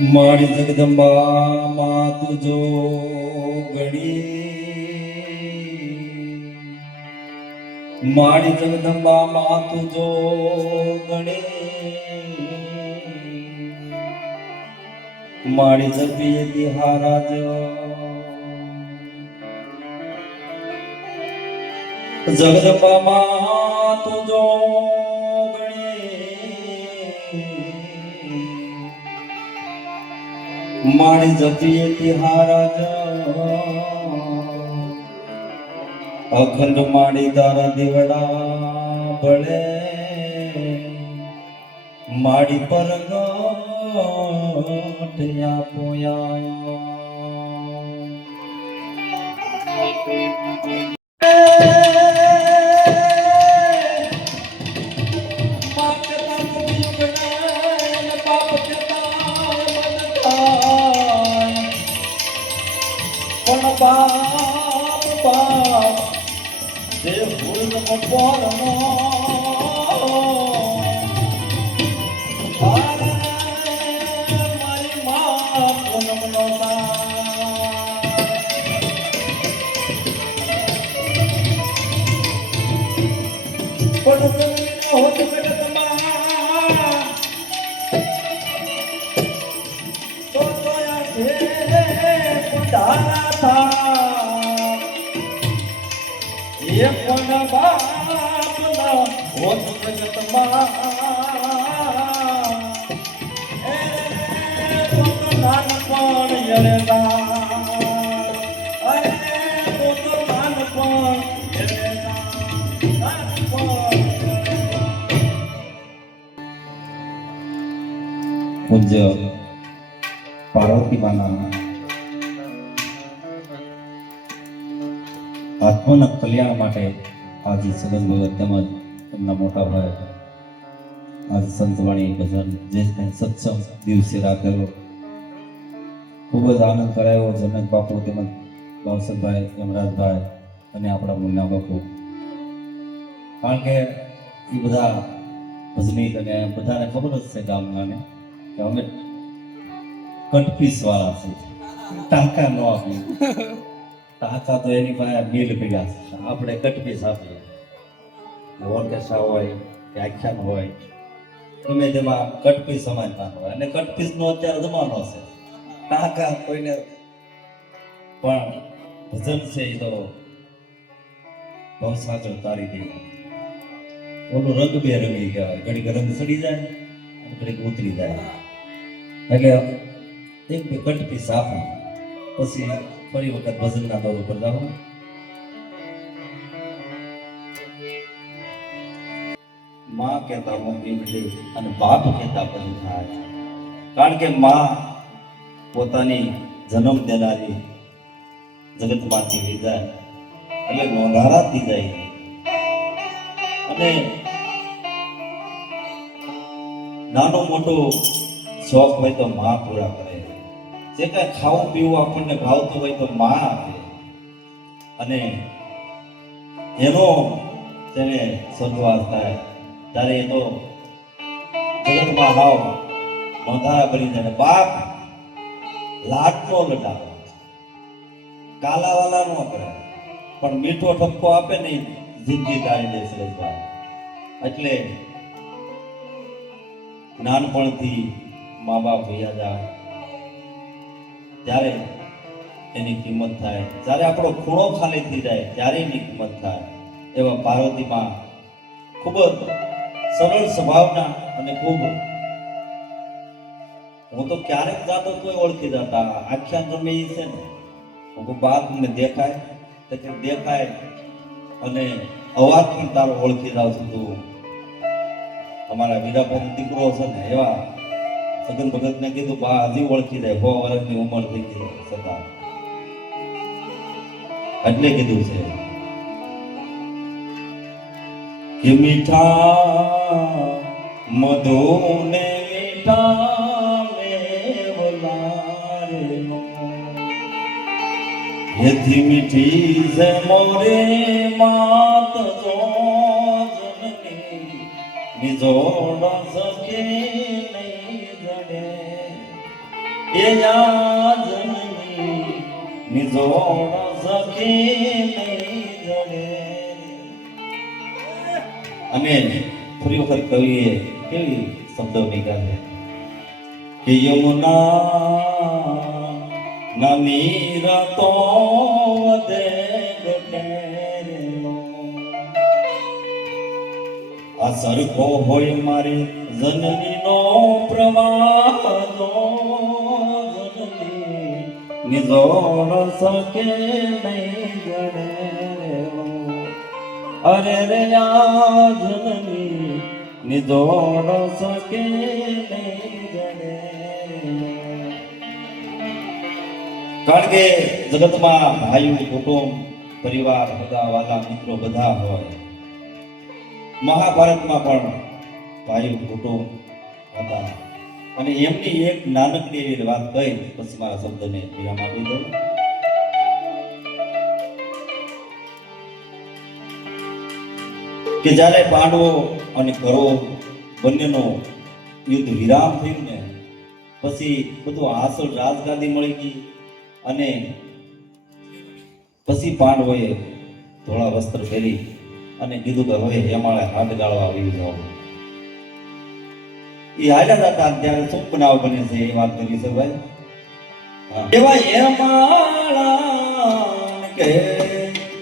મારી જગદંબા માં તુજો ગણી, મારી જગદંબા માં તુજો ગણી, મારી જપીએ તિહારાજ જગદંબા માં તુજો માણી જપીએ તિહારાજ અખંડ માણી તારા દીવડા ભળે માડી પર ગઠયા પોયા બાપ બાપ જે ભૂલ પોરનો મારી મા પૂનમનો પણ હોત તો તારા એ પણ બાપ ના હોત જગતમાં એ તો નાનપણ યળેલા અરે તો નાનપણ પૂજ્ય પાર્વતી માના આત્માના કલ્યાણ માટે આજે સદન ભગત તેમજ એમના મોટા ભાઈ આજે સંતવાણી ભજન જે સત્સંગ દિવસે રાખેલો ખૂબ જ આનંદ કરાયો. જનક બાપુ તેમજ ભાવસરભાઈ, યમરાજભાઈ અને આપણા મુન્ના બાપુ, કારણ કે એ બધા ભજનીક અને બધાને ખબર જ છે ગામનાને કે અમે કટપીસ વાળા છે, ટાંકા ન આપીએ. ટાંકા તો એની પાસે મિલ ભેગા છે, આપણે કટપીસ આપીએ. ઓર્કેસ્ટ્રા હોય કે આખ્યાન હોય ગમે તેમાં કટપીસ સમાજમાં હોય અને કટપીસનો અત્યારે જમાનો છે. ટાંકા કોઈને પણ ભજન છે એ તો ભવસાગર તારી દે. ઓલું રંગ બે રંગી કહેવાય, ઘડીક રંગ ચડી જાય અને ઘડીક ઉતરી જાય. એટલે એક બે કટપીસ આપી પછી ફરી વખત ભજનના દોર ઉપર જાઓ. માં કહેતા મોટી બધી અને બાપ કહેતા પછી થાય, કારણ કે માં પોતાની જન્મ દેનારી જગતમાંથી વિદાય એટલે નોંધારાતી જાય અને નાનો મોટો શોખ હોય તો માં પૂરા કરે. જે કઈ ખાવું પીવું આપણને ભાવતું હોય તો માં આપે અને એનો તેને સ્વર્ગવાસ થાય ત્યારે એ તો જગતમાં હાવ નોંધારા બની જાય. બાપ લાડનો લડાવે, કાલાવાલા નો કરે, પણ મીઠો ઠપકો આપે ને જિંદગી ગાળી દે સરસભાઈ. એટલે નાનપણથી મા બાપ ભૈયા જાય ત્યારે એની કિંમત થાય, જ્યારે આપણો ખૂણો ખાલી થઈ જાય ત્યારે એની કિંમત થાય. એવા પાર્વતીમાં ખૂબ જ સરળ સ્વભાવના અને ખૂબ, હું તો ક્યારેક જાતો કોઈ ઓળખી જતા આખ્યાન તમે એ છે ને, હું બાપ મને દેખાય તો દેખાય અને અવાજ પણ તારો ઓળખી જાવ છું. તું અમારા વીરાભાઈ દીકરો છે ને એવા સગન ભગત ને કીધું બા હજી ઓળખી જાય, 100 વર્ષની ઉંમર થઈ ગઈ છતાં એટલે કીધું છે કે મીઠા મધુ ને મીઠા મેવલારેનો યથી મીઠી છે મોરે માત જો જનની નિજોડ સકે નહીં જડે એ યાદની નિજોડ સખી નહીં જડે. અને ફરી વખત કવિએ કેવી શબ્દો નીકળે કે યમુના નમીર તો વધે ગટેલો. આ સરખો હોય મારે જનનીનો પ્રવાહ જો જનની નિજોડ સકે નહીં જડે. અરે રે આ જનની નિજોડ સકે નહીં જડે. કારણ કે જગતમાં ભાઈઓ કુટુંબ પરિવાર બધા વાલા મિત્રો બધા હોય. મહાભારતમાં પણ ભાઈઓ કુટુંબ હતા અને એમની એક નાનકડી એવી વાત કહી પછી મારા શબ્દને વિરામ આપી દઉં. કે જ્યારે પાંડવો અને કૌરવો બંનેનો યુદ્ધ વિરામ થયું ને પછી બધું હાસલ રાજગાદી મળી ગઈ અને પછી પાંડવોએ ધોળા વસ્ત્ર પહેરી અને કીધું કે હવે હેમાળે હાથ ગાળવા આવી જાઓ. એ હાલ્યા હતા ત્યારે શું બનાવ બને છે એ વાત કરી છે ભાઈ. એવા હેમાળા કે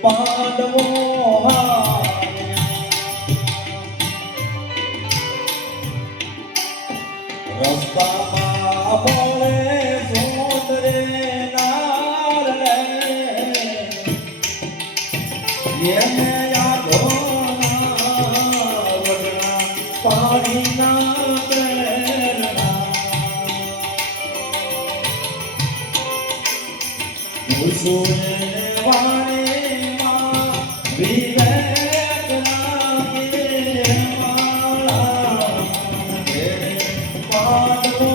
પાંડવો રસ્તામાં બોલે સુંદરે નારળે એને યાદો વગણા પાણીના પ્રેરણા ભૂસુએ વાણીમાં વિવેક લાગે માળા પાંડવો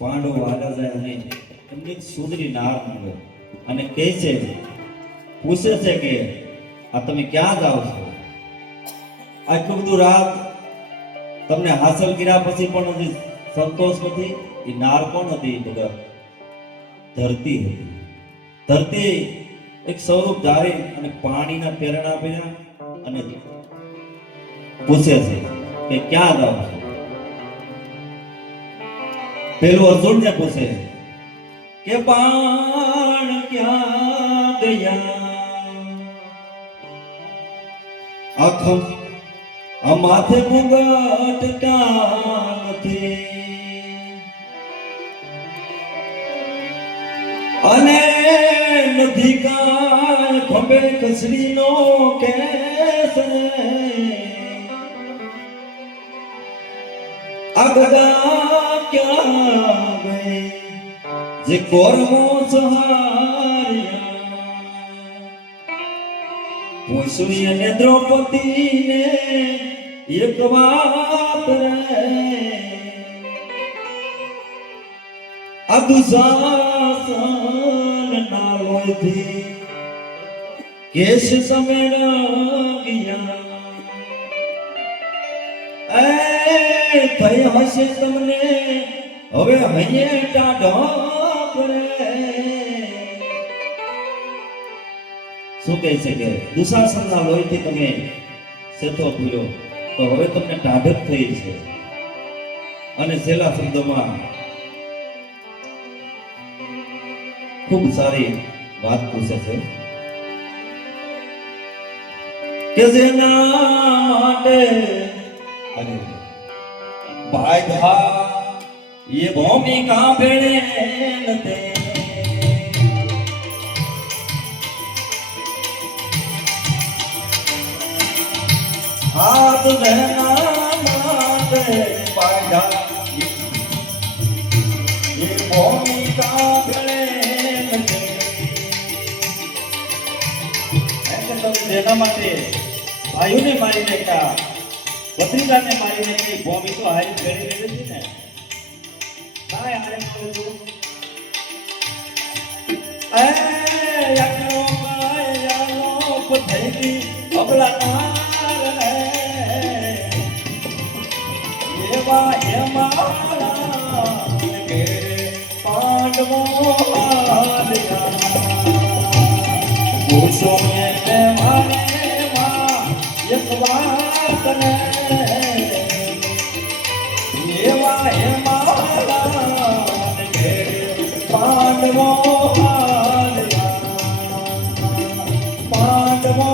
પાંડવો આગળ જાય અને એમની સુંદરી નાર મળે અને કહે છે, પૂછે છે કે આ તમે ક્યાં જાઓ છો? આટલું બધું રાત તમને હાંસલ કર્યા પછી પણ હજી સંતોષ નથી. એ નાર કોણ હતી? બધા ધરતી હતી. ધરતી એક સ્વરૂપ ધારી અને પાણીના પેરણા પહેર્યા અને પૂછે છે કે ક્યાં જાઓ છો? પેલું અર્જુનને પૂછે કે બાણ ક્યાં ગયા? આ માથે મુગટ નથી અને નથી કાય ખંભે કસરીનો કેસ આ ગદા ક્યાં ગઈ જે કોરમો સહાર્યા? પૂછ્યું એને દ્રૌપદીને એક વાત રે આ દુશાસન ના લોહીથી કેશ સમેણ ગયા થઈ હશે તમને હવે હૈયે ટાઢક રે. શું કહે છે કે દુશાસનના લોહીથી તમે સેતો પીડ્યો તો હવે તમને ટાઢક થઈ છે. અને છેલ્લા શબ્દોમાં ખૂબ સારી વાત પૂછે છે કે જેના માટે અરે ભાઈ ये भूमिका भेड़े हाथ रहना પાડા એ ભૂમિકા ભણે જેના માટે આયુને મારી દેતા ભત્રીજાને મારી દેતી ભૂમિ તો હારી ઘડી લીધી ને કાય આરે કરું છું એ યાનો કાયાનો પથેલી અબલા નાર હે એવા હેમાલા કે પાંડવો આલિયા પૂછો ને મારે માં એક વાત ને એવા હેમાલા કે પાંડવો આલિયા પાંડવો